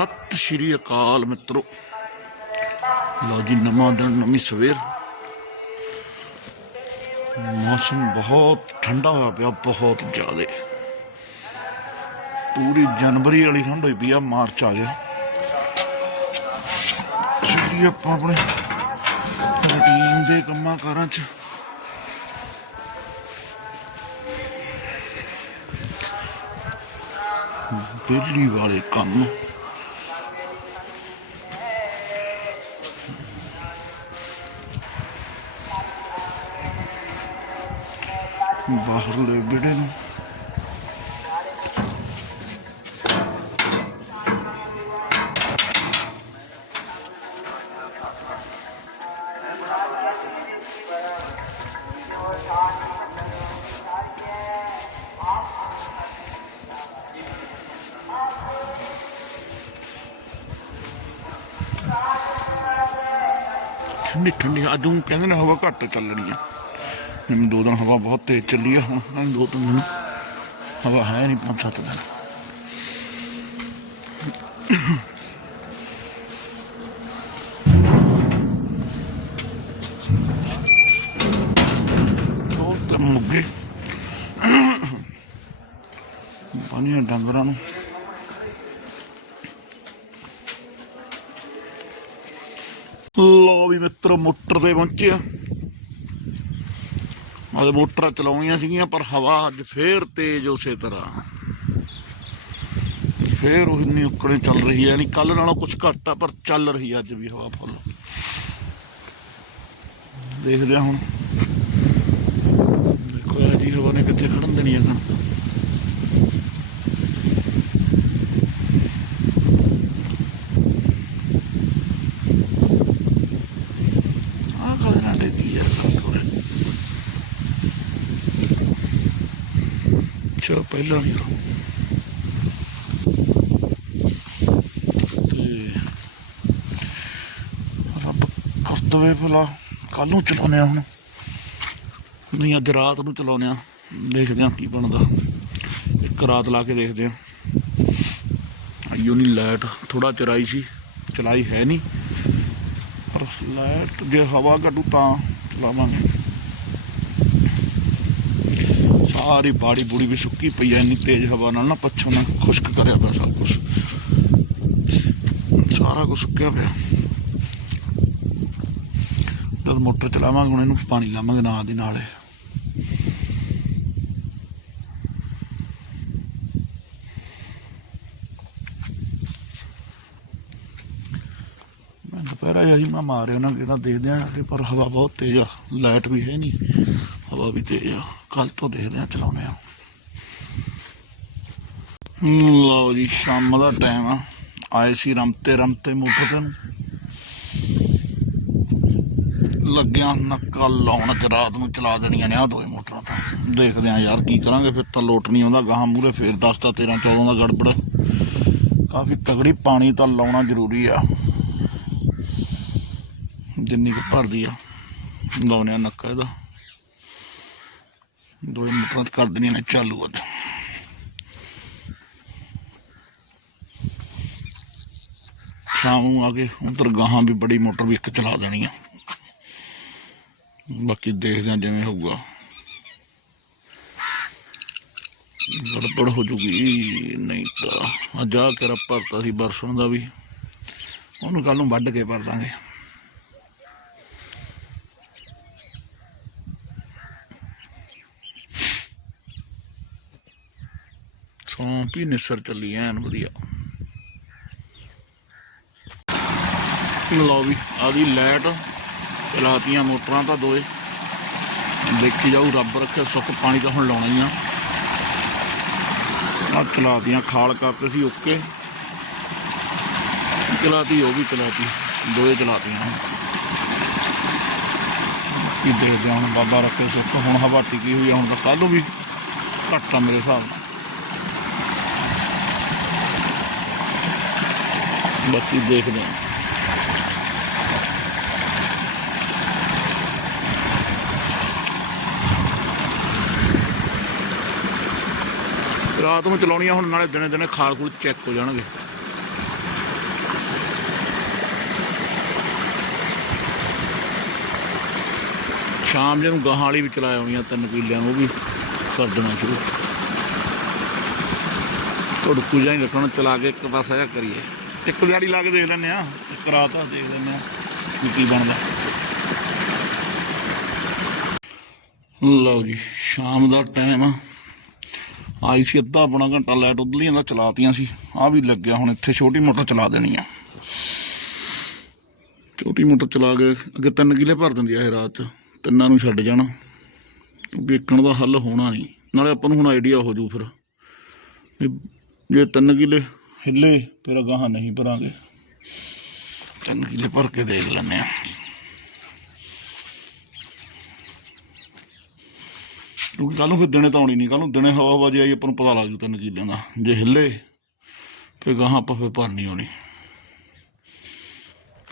ਸਤਿ ਸ਼੍ਰੀ ਅਕਾਲ ਮਿੱਤਰੋ। ਲਓ ਜੀ, ਨਵਾਂ ਦਿਨ, ਨਵੀਂ ਸਵੇਰ। ਮੌਸਮ ਬਹੁਤ ਠੰਡਾ ਹੋਇਆ ਪਿਆ, ਬਹੁਤ ਜ਼ਿਆਦੇ। ਪੂਰੀ ਜਨਵਰੀ ਵਾਲੀ ਠੰਡ ਹੋਈ ਪਈ ਆ, ਮਾਰਚ ਆ ਗਿਆ। ਚੱਲੀਏ ਆਪਾਂ ਆਪਣੇ ਰੂਟੀਨ ਦੇ ਕੰਮਾਂ ਕਾਰਾਂ 'ਚ ਦਿੱਲੀ ਵਾਲੇ ਕੰਮ ਬਾਹਰਲੇ ਵਿੜੇ ਨੂੰ। ਠੰਡੀ ਠੰਡੀ ਅੱਜ ਕਹਿੰਦੇ ਨੇ ਹਵਾ ਘੱਟ ਚੱਲਣੀ ਆ। ਜਿਵੇਂ ਦੋ ਦਿਨ ਹਵਾ ਬਹੁਤ ਤੇਜ਼ ਚੱਲੀ ਆ, ਹੁਣ ਦੋ ਤਿੰਨ ਦਿਨ ਹਵਾ ਹੈ ਨਹੀਂ ਪੰਜ ਸੱਤ ਦਿਨ। ਮੁੱਗੇ। ਪਾਣੀ ਡੰਗਰਾਂ ਨੂੰ। ਲੋ ਵੀ ਮਿੱਤਰ, ਮੋਟਰ ਤੇ ਪਹੁੰਚਿਆ ਅੱਜ ਮੋਟਰਾਂ ਚਲਾਉਣੀਆਂ ਸੀਗੀਆਂ, ਪਰ ਹਵਾ ਅੱਜ ਫੇਰ ਤੇਜ਼ ਉਸੇ ਤਰ੍ਹਾਂ। ਫੇਰ ਉਹ ਇੰਨੀ ਉੱਕੜੇ ਚੱਲ ਰਹੀ ਹੈ, ਯਾਨੀ ਕੱਲ ਨਾਲੋਂ ਕੁਝ ਘੱਟ ਆ, ਪਰ ਚੱਲ ਰਹੀ ਅੱਜ ਵੀ ਹਵਾ ਫੁੱਲ। ਦੇਖਦੇ ਆ ਹੁਣ। ਦੇਖੋ, ਇਹ ਜੀ ਹਵਾ ਨੇ ਕਿੱਥੇ ਖੜਨ ਦੇਣੀ ਹੈ। ਕਣਕ ਆਹ ਕਾਹਦੇ ਨਾਲ ਡੇਗੀ ਯਾਰ ਕਣਕ ਉਰੇ? ਚਲੋ ਪਹਿਲਾਂ ਵੀ ਤੇ ਰੱਬ ਕਰਤਵੇ ਭਲਾ ਕੱਲ ਨੂੰ ਚਲਾਉਨੇ ਆ ਹੁਣ। ਨਹੀਂ, ਅੱਜ ਰਾਤ ਨੂੰ ਚਲਾਉਨੇ ਆ ਦੇਖਦੇ ਆ ਕੀ ਬਣਦਾ। ਇੱਕ ਰਾਤ ਲਾ ਕੇ ਦੇਖਦੇ ਆ ਆਈਓ ਨਹੀਂ, ਲਾਈਟ ਥੋੜਾ ਚਰਾਈ ਸੀ, ਚਲਾਈ ਹੈ ਨਹੀਂ। ਪਰ ਲਾਈਟ ਜੇ ਹਵਾ ਘਟੂ ਤਾਂ ਚਲਾਵਾਂਗੇ। ਸਾਰੀ ਬਾੜੀ ਬੂੜੀ ਵੀ ਸੁੱਕੀ ਪਈ ਐ ਇੰਨੀ ਤੇਜ਼ ਹਵਾ ਨਾਲ ਨਾ ਪੱਛੋਂ ਨਾਲ ਖੁਸ਼ਕ ਕਰਿਆ ਪਿਆ ਸਭ ਕੁਝ ਸਾਰਾ ਕੁਝ ਸੁੱਕਿਆ ਪਿਆ। ਜਦ ਮੋਟਰ ਚਲਾਵਾਂਗੇ, ਹੁਣ ਇਹਨੂੰ ਪਾਣੀ ਲਾਵਾਂਗੇ ਨਾਲ ਦੀ ਨਾਲ। ਦੁਪਹਿਰਾ ਹੀ ਮੈਂ ਮਾਰਿਆ ਨਾ ਕਿਹੜਾ ਦੇਖਦੇ ਆ ਪਰ ਹਵਾ ਬਹੁਤ ਤੇਜ਼ ਆ, ਲਾਈਟ ਵੀ ਹੈ ਨਹੀਂ। ਹਵਾ ਵੀ ਤੇਜ਼ ਆ। ਕੱਲ ਤੋਂ ਦੇਖਦੇ ਆ ਚਲਾਉਨੇ ਆ ਲਓ ਜੀ, ਸ਼ਾਮ ਦਾ ਟਾਈਮ ਆ। ਆਏ ਸੀ ਰਮਤੇ ਰਮਤੇ ਮੋਟਰ ਤੇ ਲੱਗਿਆ ਨੱਕਾ ਲਾਉਣ ਚ ਰਾਤ ਨੂੰ ਚਲਾ ਦੇਣੀਆਂ ਨੇ ਆ ਦੋਏ ਮੋਟਰਾਂ ਤਾਂ। ਦੇਖਦੇ ਆ ਯਾਰ ਕੀ ਕਰਾਂਗੇ, ਫਿਰ ਤਾਂ ਲੋਟ ਨਹੀਂ ਆਉਂਦਾ, ਗਾਹਾਂ ਮੂਰੇ ਫੇਰ 10 ਤਾਂ 13 14 ਦਾ ਗੜਬੜ। ਕਾਫੀ ਤਗੜੀ ਪਾਣੀ ਤਾਂ ਲਾਉਣਾ ਜ਼ਰੂਰੀ ਆ। ਜਿੰਨੀ ਕੁ ਭਰਦੀ ਆ। ਲਾਉਣੇ ਆ ਨੱਕਾ ਇਹਦਾ। ਦੋਵੇਂ ਮੋਟਰਾਂ ਕਰ ਦੇਣੀਆਂ ਨੇ ਚਾਲੂ ਅੱਜ। ਸ਼ਾਮ ਨੂੰ ਆ ਕੇ ਉਧਰ ਗਾਹਾਂ ਵੀ ਬੜੀ ਮੋਟਰ ਵੀ ਇੱਕ ਚਲਾ ਦੇਣੀ ਆ। ਬਾਕੀ ਦੇਖਦੇ ਆ ਜਿਵੇਂ ਹੋਊਗਾ। ਗੜਬੜ ਹੋ ਜੂਗੀ, ਨਹੀਂ ਤਾਂ ਅੱਜ ਆ ਕੇ ਭਰਤਾ ਸੀ ਬਰਸਣ ਦਾ ਵੀ। ਉਹਨੂੰ ਕੱਲ ਨੂੰ ਵੱਢ ਕੇ ਭਰ ਦਾਂਗੇ। ਸੌਂਪ ਹੀ ਨਿਸਰ ਚੱਲੀ ਐਨ ਵਧੀਆ। ਲਓ ਵੀ ਆਦੀ ਲਾਈਟ ਚਲਾਤੀਆਂ ਮੋਟਰਾਂ ਤਾਂ ਦੋਏ। ਦੇਖੀ ਜਾਊ, ਰੱਬ ਰੱਖੇ ਸੁੱਕ ਪਾਣੀ ਤਾਂ ਹੁਣ ਲਾਉਣਾ ਹੀ ਆ। ਆ ਚਲਾਤੀਆਂ ਖਾਲ ਕਰਤੇ ਸੀ ਓਕੇ। ਚਲਾਤੀ, ਉਹ ਵੀ ਚਲਾਤੀ, ਦੋਏ ਚਲਾਤੀਆਂ ਕੀ ਦੇਖਦੇ ਹਾਂ ਹੁਣ ਬਾਬਾ ਰੱਖੇ ਸੁੱਕ ਹੁਣ ਹਵਾ ਟਿਕੀ ਹੋਈ ਆ, ਹੁਣ ਤਾਂ ਕੱਲ੍ਹ ਵੀ ਘੱਟ ਆ ਮੇਰੇ ਹਿਸਾਬ ਨਾਲ। ਬਾਕੀ ਦੇਖਦੇ ਹਾਂ। ਰਾਤ ਨੂੰ ਚਲਾਉਣੀਆਂ ਹੁਣ, ਨਾਲੇ ਦਿਨੇ ਦਿਨੇ ਖਾਲ ਖੂਲ ਚੈੱਕ ਹੋ ਜਾਣਗੇ। ਸ਼ਾਮ ਜੇ ਨੂੰ ਗਾਹਾਂ ਵਾਲੀ ਵੀ ਚਲਾਇਆ ਆਉਣੀਆਂ ਤਿੰਨ ਕਿੱਲਿਆਂ ਉਹ ਵੀ ਕਰ ਦੇਣਾ ਸ਼ੁਰੂ। ਟੁੜਕੂ ਜਾਂ ਹੀ ਰੱਖਣਾ, ਚਲਾ ਕੇ ਇੱਕ ਪਾਸਾ ਜਾ ਕਰੀਏ। ਇੱਕ ਦਿਹਾੜੀ ਲਾ ਕੇ ਦੇਖ ਲੈਂਦੇ ਆ ਇੱਕ ਰਾਤ ਆ ਦੇਖ ਲੈਂਦੇ ਆ ਵੀ ਕੀ ਬਣਦਾ। ਲਓ ਜੀ, ਸ਼ਾਮ ਦਾ ਟਾਈਮ ਆ। ਆਈ ਸੀ ਅੱਧਾ ਆਪਣਾ ਘੰਟਾ ਲਾਈਟ ਉਧਲੀਆਂ ਦਾ ਚਲਾਤੀਆਂ ਸੀ। ਆ ਵੀ ਲੱਗਿਆ, ਹੁਣ ਇੱਥੇ ਛੋਟੀ ਮੋਟਰ ਚਲਾ ਦੇਣੀ ਆ। ਛੋਟੀ ਮੋਟਰ ਚਲਾ ਕੇ ਅੱਗੇ ਤਿੰਨ ਕਿਲੇ ਭਰ ਦਿੰਦੀ ਆ ਇਹ ਰਾਤ ਚ। ਤਿੰਨਾਂ ਨੂੰ ਛੱਡ ਜਾਣਾ। ਵੇਖਣ ਦਾ ਹੱਲ ਹੋਣਾ ਨਹੀਂ। ਨਾਲੇ ਆਪਾਂ ਨੂੰ ਹੁਣ ਆਈਡੀਆ ਹੋ ਜੂ ਫਿਰ। ਜੇ ਤਿੰਨ ਕਿਲੇ ਹਿੱਲੇ ਫਿਰ ਅਗਾਹਾਂ ਨਹੀਂ ਭਰਾਂਗੇ। ਤਿੰਨ ਕਿਲੇ ਭਰ ਕੇ ਦੇਖ ਲੈਂਦੇ ਆ ਕਿਉਂਕਿ ਕੱਲ ਨੂੰ ਫਿਰ ਦਿਨੇ ਤਾਂ ਆਉਣੀ ਨਹੀਂ ਕੱਲ ਨੂੰ ਦਿਨੇ ਹਵਾ ਬਾਜੀ ਆਈ, ਆਪਾਂ ਨੂੰ ਪਤਾ ਲੱਗ ਜੂ ਤਿੰਨ ਕਿਲਿਆਂ ਦਾ। ਜੇ ਹਿੱਲੇ, ਫਿਰ ਗਾਹਾਂ ਆਪਾਂ ਫਿਰ ਭਰਨੀ ਨਹੀਂ ਆਉਣੀ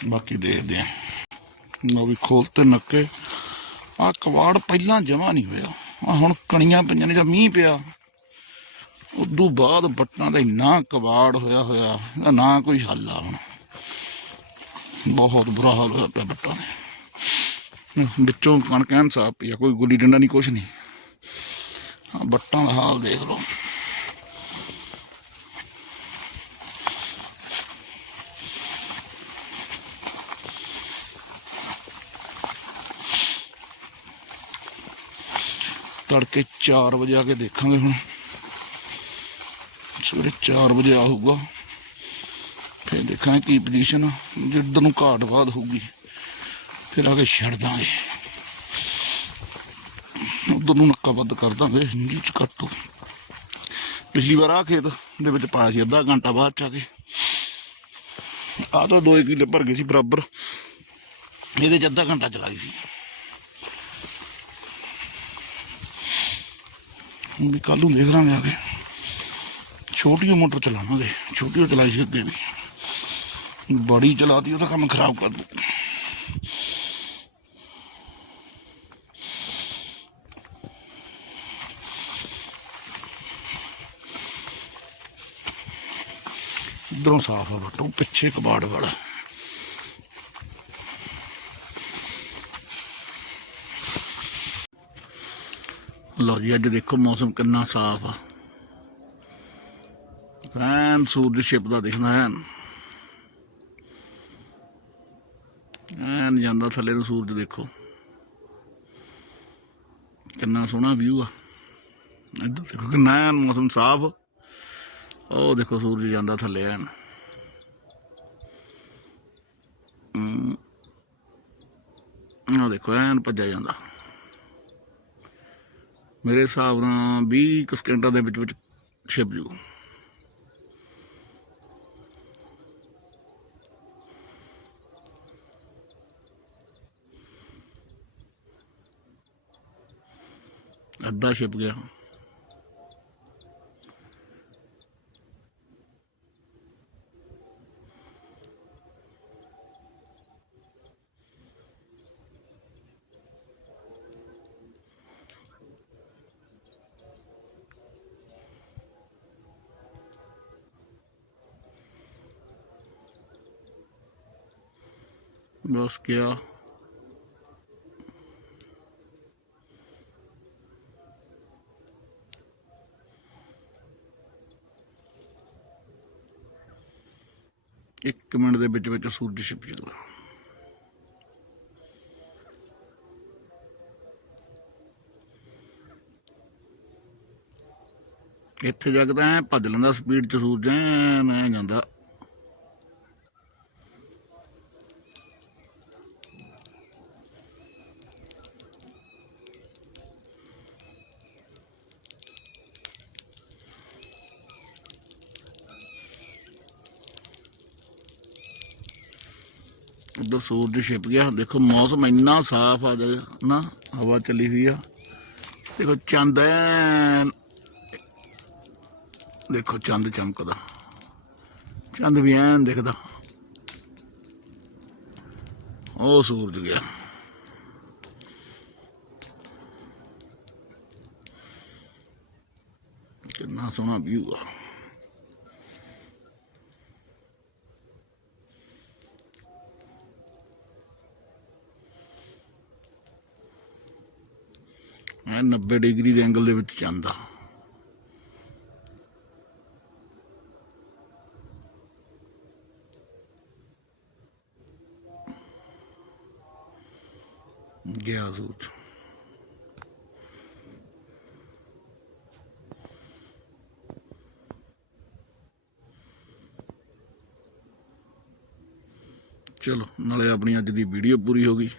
ਬਾਕੀ ਦੇਖਦੇ ਆ ਲਓ ਵੀ ਖੋਲ ਤੇ ਨੱਕੇ। ਆ ਕਵਾੜ ਪਹਿਲਾਂ ਜਮਾ ਨਹੀਂ ਹੋਇਆ। ਆ ਹੁਣ ਕਣੀਆਂ ਪਈਆਂ ਨੇ ਜਾਂ ਮੀਂਹ ਪਿਆ। ਉਦੋਂ ਬਾਅਦ ਬੱਟਾਂ ਦਾ ਇੰਨਾ ਕਬਾੜ ਹੋਇਆ ਹੋਇਆ, ਇਹਦਾ ਨਾ ਕੋਈ ਹੱਲ ਆ ਹੁਣ। ਬਹੁਤ ਬੁਰਾ ਹਾਲ ਹੋਇਆ ਪਿਆ ਬੱਟਾਂ ਦੇ। ਵਿੱਚੋਂ ਕਣਕ ਐਨ ਸਾਫ਼ ਪਈ ਆ, ਕੋਈ ਗੁੱਲੀ ਡੰਡਾ ਨਹੀਂ ਕੁਛ ਨਹੀਂ ਆ ਬੱਟਾਂ ਦਾ ਹਾਲ ਦੇਖ ਲਓ। ਤੜਕੇ 4 ਵਜੇ ਆ ਕੇ ਦੇਖਾਂਗੇ ਹੁਣ। ਸਵੇਰੇ 4 ਵਜੇ ਆਊਗਾ ਫਿਰ ਦੇਖਾਂਗੇ ਕੀ ਪੋਜੀਸ਼ਨ ਜਿੱਦਾਂ ਨੂੰ ਘਾਟ ਬਾਅਦ ਹੋਊਗੀ, ਫਿਰ ਆ ਕੇ ਛੱਡ ਦਾਂਗੇ। ਉਧਰ ਨੂੰ ਨੱਕਾ ਬੰਦ ਕਰ ਦਾਂਗੇ ਜੀ ਚ ਕੱਟੋ ਪਿਛਲੀ ਵਾਰ ਆ ਖੇਤ ਦੇ ਵਿੱਚ ਪਾਇਆ ਸੀ, ਅੱਧਾ ਘੰਟਾ ਬਾਅਦ ਚ ਆ ਕੇ। ਆ ਤਾਂ 2 ਕਿੱਲੇ ਭਰ ਗਏ ਸੀ ਬਰਾਬਰ। ਇਹਦੇ ਚ ਅੱਧਾ ਘੰਟਾ ਚਲਾ ਗਈ ਸੀ। ਹੁਣ ਕੱਲ ਨੂੰ ਦੇਖ ਲਾਂਗੇ ਆ ਕੇ। ਛੋਟੀ ਮੋਟਰ ਚਲਾਵਾਂਗੇ ਛੋਟੀ ਚਲਾਈ ਸੀ ਅੱਗੇ ਵੀ। ਬੜੀ ਚਲਾਤੀ, ਉਹਦਾ ਕੰਮ ਖਰਾਬ ਕਰ ਦੂ ਇਧਰੋਂ ਸਾਫ਼ ਆ ਬਟੂ ਪਿੱਛੇ ਕਬਾੜ ਵਾਲਾ। ਲਓ ਜੀ, ਅੱਜ ਦੇਖੋ ਮੌਸਮ ਕਿੰਨਾ ਸਾਫ਼ ਆ। ਐਨ ਸੂਰਜ ਛਿਪਦਾ ਦਿਖਦਾ ਐਨ ਐਨ ਜਾਂਦਾ ਥੱਲੇ ਨੂੰ ਸੂਰਜ ਦੇਖੋ। ਕਿੰਨਾ ਸੋਹਣਾ ਵਿਊ ਆ। ਇੱਧਰ ਦੇਖੋ ਕਿੰਨਾ ਐਨ ਮੌਸਮ ਸਾਫ਼। ਉਹ ਦੇਖੋ ਸੂਰਜ ਜਾਂਦਾ ਥੱਲੇ ਐਨ ਆ ਦੇਖੋ, ਐਨ ਭੱਜਿਆ ਜਾਂਦਾ। ਮੇਰੇ ਹਿਸਾਬ ਨਾਲ 20 ਕੁ ਸਕਿੰਟਾਂ ਦੇ ਵਿੱਚ ਵਿੱਚ ਛਿਪ ਜੂ। ਅੱਧਾ ਛਿਪ ਗਿਆ। ਬਸ ਗਿਆ। ਇੱਕ ਮਿੰਟ ਦੇ ਵਿੱਚ ਵਿੱਚ ਸੂਰਜ ਛਿਪ ਜਾਂਦਾ। ਇੱਥੇ ਜਾ ਕੇ ਤਾਂ ਭੱਜ ਲੈਂਦਾ, ਸਪੀਡ ਚ ਸੂਰਜ ਐਨ ਮੈਂ ਜਾਂਦਾ। ਉਧਰ ਸੂਰਜ ਛਿਪ ਗਿਆ। ਦੇਖੋ, ਮੌਸਮ ਇੰਨਾ ਸਾਫ਼ ਆ ਜਾ ਨਾ ਹਵਾ ਚੱਲੀ ਹੋਈ ਆ। ਦੇਖੋ, ਚੰਦ ਦੇਖੋ, ਚੰਦ ਚਮਕਦਾ। ਚੰਦ ਵੀ ਐਨ ਦਿਖਦਾ। ਉਹ ਸੂਰਜ ਗਿਆ। ਕਿੰਨਾ ਸੋਹਣਾ ਵਿਊ ਆ। 90 ਡਿਗਰੀ ਦੇ ਐਂਗਲ ਦੇ ਵਿੱਚ ਜਾਂਦਾ। ਗਿਆ ਸੂਚ। ਚਲੋ, ਨਾਲੇ ਆਪਣੀ ਅੱਜ ਦੀ ਵੀਡੀਓ ਪੂਰੀ ਹੋ ਗਈ।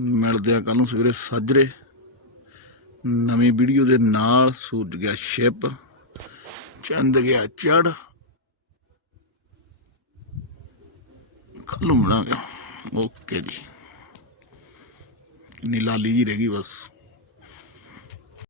ਮਿਲਦੇ ਆ ਕੱਲ ਨੂੰ ਸਵੇਰੇ ਸਾਜਰੇ। ਨਵੀਂ ਵੀਡੀਓ ਦੇ ਨਾਲ ਸੂਰਜ ਗਿਆ ਛਿਪ ਚੰਦ ਗਿਆ ਚੜ ਕੱਲ ਨੂੰ ਮਿਲਾਂਗੇ। ਓਕੇ ਜੀ। ਨੀ ਲਾਲੀ ਜੀ ਰਹਿ ਗਈ ਬਸ।